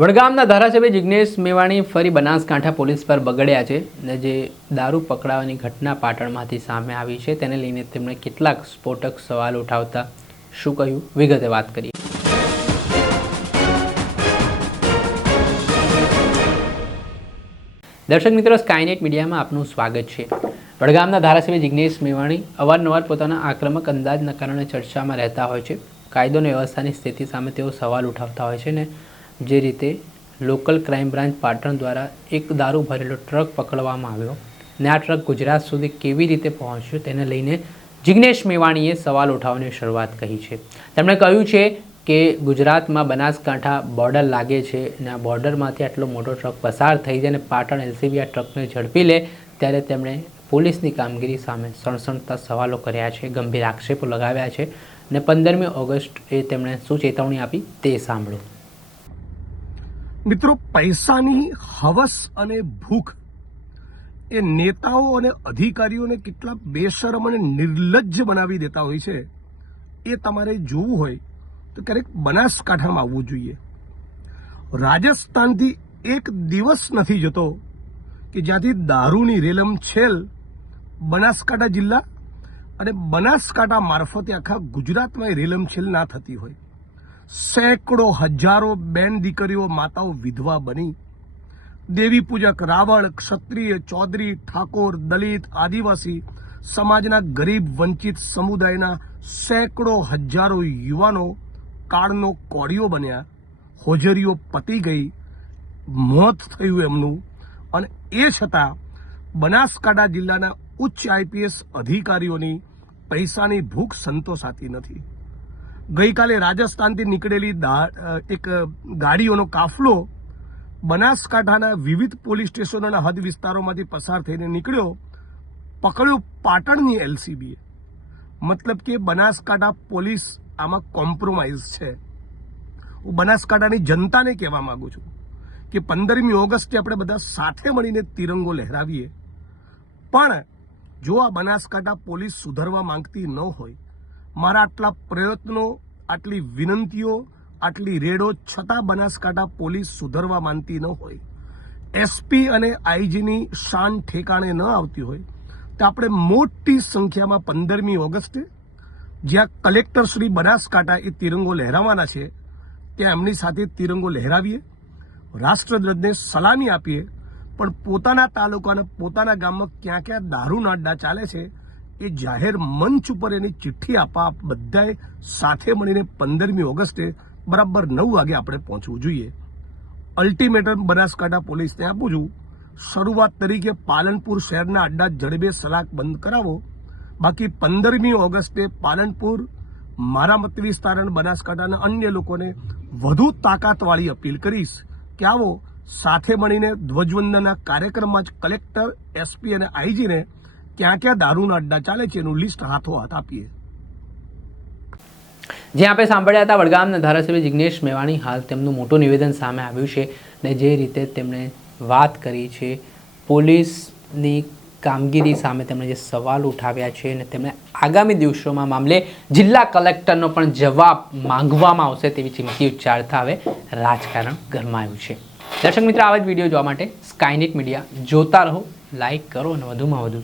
વડગામના ધારાસભ્ય જિગ્નેશ મેવાણી ફરી બનાસકાંઠા પોલીસ પર બગડ્યા છે અને જે દારૂ પકડાવાની ઘટના પાટણમાંથી સામે આવી છે તેને લઈને તેમણે કેટલાક સ્ફોટક સવાલ ઉઠાવતા શું કહ્યું વિગતે વાત કરીએ। દર્શક મિત્રો, સ્કાયનેટ મીડિયામાં આપનું સ્વાગત છે। વડગામના ધારાસભ્ય જિગ્નેશ મેવાણી અવારનવાર પોતાના આક્રમક અંદાજના કારણે ચર્ચામાં રહેતા હોય છે। કાયદો અને વ્યવસ્થાની સ્થિતિ સામે તેઓ સવાલ ઉઠાવતા હોય છે ને જે રીતે લોકલ ક્રાઇમ બ્રાન્ચ પાટણ દ્વારા એક દારૂ ભરેલો ટ્રક પકડવામાં આવ્યો ને આ ટ્રક ગુજરાત સુધી કેવી રીતે પહોંચ્યો તેને લઈને જિગ્નેશ મેવાણીએ સવાલ ઉઠાવવાની શરૂઆત કરી છે। તેમણે કહ્યું છે કે ગુજરાતમાં બનાસકાંઠા બોર્ડર લાગે છે અને આ બોર્ડરમાંથી આટલો મોટો ટ્રક પસાર થઈ જાય અને પાટણ એલસીબી આ ટ્રકને ઝડપી લે ત્યારે તેમણે પોલીસની કામગીરી સામે સણસણતા સવાલો કર્યા છે, ગંભીર આક્ષેપો લગાવ્યા છે અને 15મી ઓગસ્ટે તેમણે શું ચેતવણી આપી તે સાંભળો। મિત્રો, પૈસાની હવસ અને ભૂખ એ નેતાઓ અને અધિકારીઓને કેટલા બેશરમ અને નિર્લજ્જ બનાવી દેતા હોય છે એ તમારે જોવું હોય તો ક્યારેક બનાસકાંઠામાં આવવું જોઈએ। રાજસ્થાનથી એક દિવસ નથી જતો કે જ્યાંથી દારૂની રેલમછેલ બનાસકાંઠા જિલ્લા અને બનાસકાંઠા મારફતે આખા ગુજરાતમાં રેલમછેલ ના થતી હોય। સેંકડો હજારો બેન દીકરીઓ માતાઓ વિધવા બની દેવી પૂજક રાવળ, ક્ષત્રિય, ચૌધરી, ઠાકોર, દલિત, આદિવાસી સમાજના ગરીબ વંચિત સમુદાયના સેંકડો હજારો યુવાનો કાળનો કોળિયો બન્યા, હોજરીઓ પતી ગઈ, મોત થયું એમનું, અને એ છતાં બનાસકાંઠા જિલ્લાના ઉચ્ચ આઈપીએસ અધિકારીઓની પૈસાની ભૂખ સંતોષાતી નથી। ગઈકાલે રાજસ્થાનથી નીકળેલી એક ગાડીઓનો કાફલો બનાસકાંઠાના વિવિધ પોલીસ સ્ટેશનોના હદ વિસ્તારોમાંથી પસાર થઈને નીકળ્યો, પકડ્યો પાટણની એલસીબીએ। મતલબ કે બનાસકાંઠા પોલીસ આમાં કોમ્પ્રોમાઇઝ છે। હું બનાસકાંઠાની જનતાને કહેવા માંગુ છું કે 15મી ઓગસ્ટે આપણે બધા સાથે મળીને તિરંગો લહેરાવીએ, પણ જો આ બનાસકાંઠા પોલીસ સુધરવા માંગતી ન હોય, મારા આટલા પ્રયત્નો, આટલી વિનંતીઓ, આટલી રેડો છતાં બનાસકાંઠા પોલીસ સુધરવા માંગતી ન હોય, એસપી અને આઈજીની શાન ઠેકાણે ન આવતી હોય, તો આપણે મોટી સંખ્યામાં 15મી ઓગસ્ટે જ્યાં કલેક્ટર શ્રી બનાસકાંઠા એ તિરંગો લહેરાવાના છે ત્યાં એમની સાથે તિરંગો લહેરાવીએ, રાષ્ટ્રધ્વજને સલામી આપીએ, પણ પોતાના તાલુકાના પોતાના ગામમાં ક્યાં ક્યાં દારૂના અડ્ડા ચાલે છે એ જાહેર મંચ ઉપર એની ચિઠ્ઠી આપવા બધાએ સાથે મળીને 15મી ઓગસ્ટે બરાબર 9 વાગે આપણે પહોંચવું જોઈએ। અલ્ટિમેટમ બનાસકાંઠા પોલીસને આપું છું, શરૂઆત તરીકે પાલનપુર શહેરના અડ્ડા જડબે સલાક બંધ કરાવો, બાકી 15મી ઓગસ્ટે પાલનપુર, મારા મત વિસ્તાર અને બનાસકાંઠાના અન્ય લોકોને વધુ તાકાતવાળી અપીલ કરીશ કે આવો સાથે મળીને ધ્વજવંદનના કાર્યક્રમમાં જ કલેક્ટર, એસપી અને આઈજીને ક્યાં ક્યાં દારૂના અડ્ડા ચાલે છે એનું લિસ્ટ હાથોહાથ આપીએ। જે આપણે સાંભળ્યા હતા વડગામના ધારાસભ્ય જિગ્નેશ મેવાણી, હાલ તેમનું મોટું નિવેદન સામે આવ્યું છે ને જે રીતે તેમણે વાત કરી છે પોલીસની કામગીરી સામે તેમણે જે સવાલ ઉઠાવ્યા છે અને તેમણે આગામી દિવસોમાં મામલે જિલ્લા કલેક્ટરનો પણ જવાબ માંગવામાં આવશે તેવી ચીમકી ઉચ્ચારતા હવે રાજકારણ ગરમાયું છે। દર્શક મિત્રો, આવા જ વિડીયો જોવા માટે સ્કાયનેટ મીડિયા જોતા રહો, લાઇક કરો અને વધુમાં વધુ